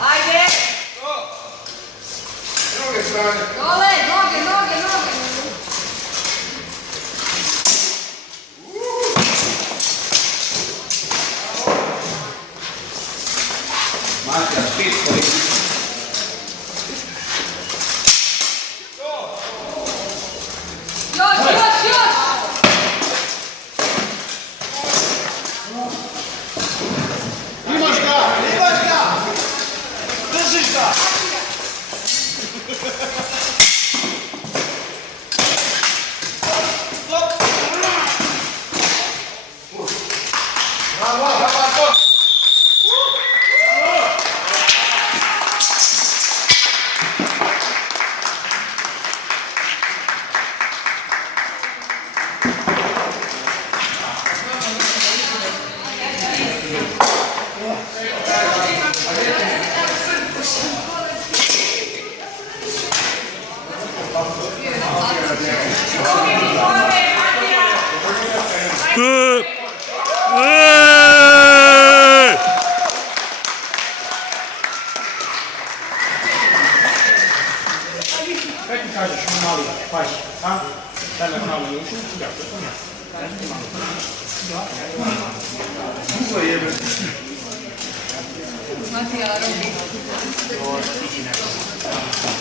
Ajde! Druge strane. Dole, noge, noge, noge. Matija, špit koji. Još, još, još! Imaš ga! Imaš ga! Držiš ga! Bravo, bravo, Kaj ti kažeš, mali, paš, a? Daj me malo jušu, ja, to je to ne. Muzo jebe. Matija, robi.